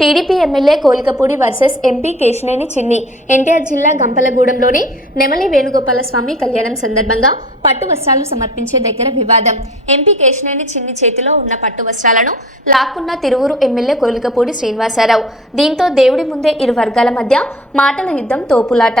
TDP MLA కోల్కపూడి versus MP Kesineni చిన్ని. ఎన్టీఆర్ జిల్లా గంపలగూడెంలోని నెమలి వేణుగోపాల స్వామి కళ్యాణం సందర్భంగా పట్టు వస్త్రాలు సమర్పించే దగ్గర వివాదం. ఎంపీ కేశినేని చిన్ని చేతిలో ఉన్న పట్టు వస్త్రాలను లాక్కున్న తిరువురు ఎమ్మెల్యే కోల్కపూడి శ్రీనివాసరావు. దీంతో దేవుడి ముందే ఇరు వర్గాల మధ్య మాటల యుద్ధం, తోపులాట.